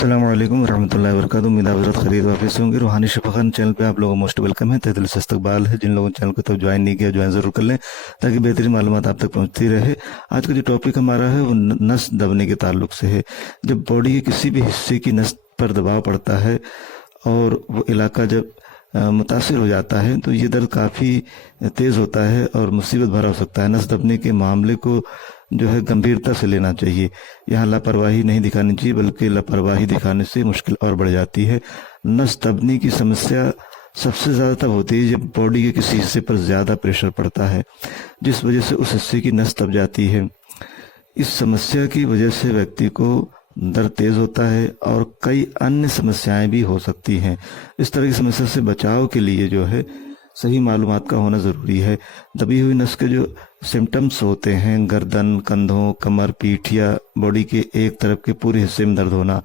अस्सलाम वालेकुम रहमतुल्लाहि व बरकातुहू। उम्मीद है हज़रत खैरियत वाफिस होंगे। रूहानी शफ़क़त चैनल पे आप लोगों को मोस्ट वेलकम है। तहे दिल से इस्तकबाल है। जिन लोगों ने चैनल को तब ज्वाइन नहीं किया, ज्वाइन ज़रूर कर लें ताकि बेहतरीन मालूमात आप तक पहुंचती रहे। आज का जो टॉपिक हमारा है वो नस दबने के ताल्लुक से है। जब बॉडी के किसी भी हिस्से की नस पर दबाव पड़ता है और वो इलाका जब मुतासिर हो जाता है तो ये दर्द काफ़ी तेज़ होता है और मुसीबत भरा हो सकता है। नस दबने के मामले को जो है गंभीरता से लेना चाहिए। यहाँ लापरवाही नहीं दिखानी चाहिए, बल्कि लापरवाही दिखाने से मुश्किल और बढ़ जाती है। नस दबने की समस्या सबसे ज़्यादा तब होती है जब बॉडी के किसी हिस्से पर ज़्यादा प्रेशर पड़ता है, जिस वजह से उस हिस्से की नस दब जाती है। इस समस्या की वजह से व्यक्ति को दर्द तेज होता है और कई अन्य समस्याएं भी हो सकती हैं। इस तरह की समस्या से बचाव के लिए जो है सही मालूमात का होना ज़रूरी है। दबी हुई नस के जो सिम्टम्स होते हैं, गर्दन, कंधों, कमर, पीठ या बॉडी के एक तरफ के पूरे हिस्से में दर्द होना,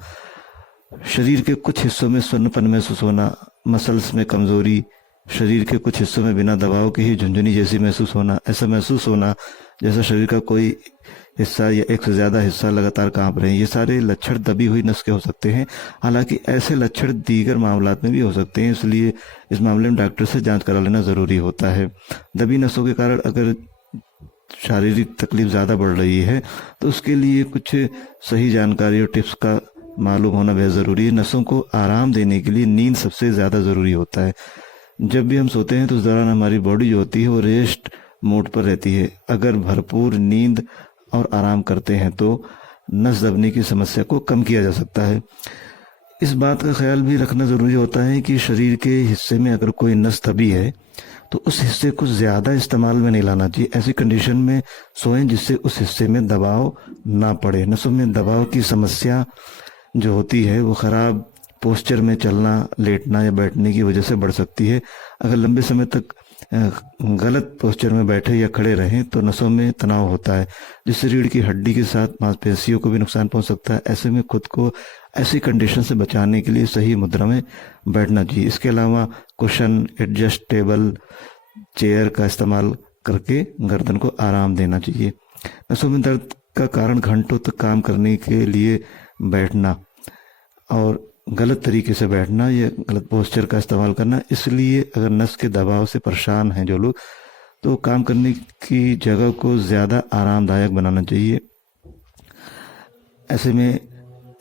शरीर के कुछ हिस्सों में सुन्नपन महसूस होना, मसल्स में कमज़ोरी, शरीर के कुछ हिस्सों में बिना दबाव के ही झुंझुनी जैसी महसूस होना, ऐसा महसूस होना जैसा शरीर का कोई हिस्सा या एक से ज़्यादा हिस्सा लगातार कांप रहे हैं, ये सारे लक्षण दबी हुई नस के हो सकते हैं। हालांकि ऐसे लक्षण दीगर मामलात में भी हो सकते हैं, इसलिए इस मामले में डॉक्टर से जांच करा लेना ज़रूरी होता है। दबी नसों के कारण अगर शारीरिक तकलीफ ज़्यादा बढ़ रही है तो उसके लिए कुछ सही जानकारी और टिप्स का मालूम होना बेहद ज़रूरी है। नसों को आराम देने के लिए नींद सबसे ज़्यादा ज़रूरी होता है। जब भी हम सोते हैं तो उस दौरान हमारी बॉडी जो होती है वो रेस्ट मोड पर रहती है। अगर भरपूर नींद और आराम करते हैं तो नस दबने की समस्या को कम किया जा सकता है। इस बात का ख्याल भी रखना ज़रूरी होता है कि शरीर के हिस्से में अगर कोई नस दबी है तो उस हिस्से को ज़्यादा इस्तेमाल में नहीं लाना चाहिए। ऐसी कंडीशन में सोएं जिससे उस हिस्से में दबाव ना पड़े। नसों में दबाव की समस्या जो होती है वो ख़राब पोस्चर में चलना, लेटना या बैठने की वजह से बढ़ सकती है। अगर लंबे समय तक गलत पोस्चर में बैठे या खड़े रहें तो नसों में तनाव होता है, जिससे रीढ़ की हड्डी के साथ मांसपेशियों को भी नुकसान पहुंच सकता है। ऐसे में खुद को ऐसी कंडीशन से बचाने के लिए सही मुद्रा में बैठना चाहिए। इसके अलावा कुशन, एडजस्टेबल चेयर का इस्तेमाल करके गर्दन को आराम देना चाहिए। नसों में दर्द का कारण घंटों तक काम करने के लिए बैठना और गलत तरीके से बैठना या गलत पोस्चर का इस्तेमाल करना। इसलिए अगर नस के दबाव से परेशान हैं जो लोग, तो काम करने की जगह को ज़्यादा आरामदायक बनाना चाहिए। ऐसे में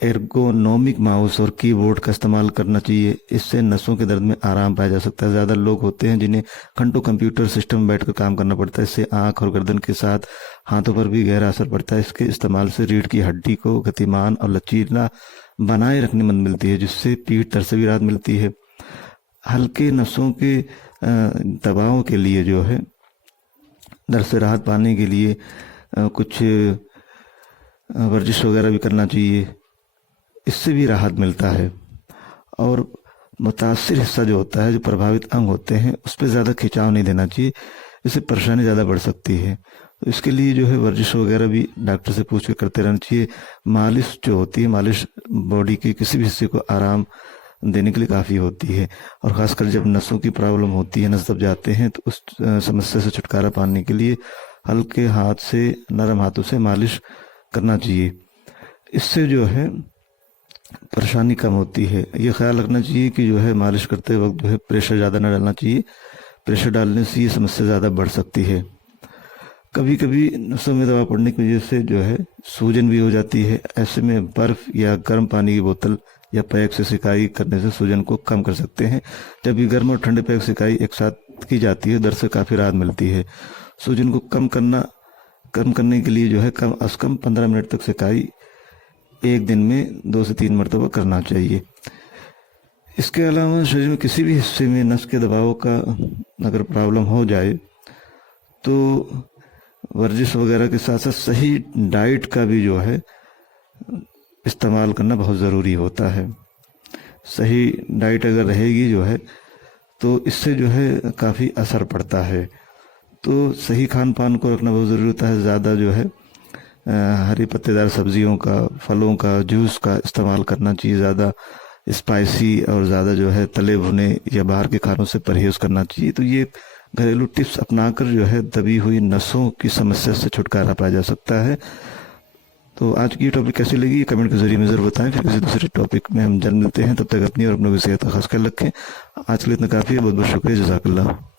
एर्गोनोमिक माउस और कीबोर्ड का इस्तेमाल करना चाहिए। इससे नसों के दर्द में आराम पाया जा सकता है। ज़्यादा लोग होते हैं जिन्हें घंटों कंप्यूटर सिस्टम में बैठकर काम करना पड़ता है। इससे आँख और गर्दन के साथ हाथों पर भी गहरा असर पड़ता है। इसके इस्तेमाल से रीढ़ की हड्डी को गतिमान और लचीला बनाए रखने में मदद मिलती है, जिससे पीठ दर्द से भी राहत मिलती है। हल्के नसों के दबाव के लिए जो है दर्द से राहत पाने के लिए कुछ वर्जिश वगैरह भी करना चाहिए, इससे भी राहत मिलता है। और मुतासिर हिस्सा जो होता है, जो प्रभावित अंग होते हैं, उस पर ज़्यादा खिंचाव नहीं देना चाहिए, इससे परेशानी ज़्यादा बढ़ सकती है। तो इसके लिए जो है वर्जिश वगैरह भी डॉक्टर से पूछ के करते रहना चाहिए। मालिश जो होती है, मालिश बॉडी के किसी भी हिस्से को आराम देने के लिए काफ़ी होती है। और ख़ासकर जब नसों की प्रॉब्लम होती है, नस दब जाते हैं, तो उस समस्या से छुटकारा पाने के लिए हल्के हाथ से, नरम हाथों से मालिश करना चाहिए। इससे जो है परेशानी कम होती है। ये ख्याल रखना चाहिए कि जो है मालिश करते वक्त जो है प्रेशर ज़्यादा न डालना चाहिए। प्रेशर डालने से ये समस्या ज़्यादा बढ़ सकती है। कभी कभी नसों में दबाव पड़ने की वजह से जो है सूजन भी हो जाती है। ऐसे में बर्फ़ या गर्म पानी की बोतल या पैक से सिकाई करने से सूजन को कम कर सकते हैं। जब भी गर्म और ठंडे पैक सिकाई एक साथ की जाती है, दर्द से काफ़ी राहत मिलती है। सूजन को कम करने के लिए जो है कम अज़ कम 15 मिनट तक सिकाई एक दिन में 2 से 3 मरतबा करना चाहिए। इसके अलावा शरीर में किसी भी हिस्से में नस के दबाव का अगर प्रॉब्लम हो जाए तो वर्जिश वगैरह के साथ साथ सही डाइट का भी जो है इस्तेमाल करना बहुत ज़रूरी होता है। सही डाइट अगर रहेगी जो है तो इससे जो है काफ़ी असर पड़ता है। तो सही खान पान को रखना बहुत ज़रूरी होता है। ज़्यादा जो है हरी पत्तेदार सब्जियों का, फलों का, जूस का इस्तेमाल करना चाहिए। ज़्यादा स्पाइसी और ज़्यादा जो है तले भुने या बाहर के खानों से परहेज़ करना चाहिए। तो ये घरेलू टिप्स अपनाकर जो है दबी हुई नसों की समस्या से छुटकारा पाया जा सकता है। तो आज की टॉपिक कैसी लगी ये कमेंट के जरिए में जरूर बताएं। फिर किसी दूसरे टॉपिक में हम जल्द मिलते हैं, तब तक अपनी और अपनों की सेहत का खास ख्याल रखें। आज के लिए इतना काफ़ी है, बहुत बहुत शुक्रिया, जज़ाकल्लाह।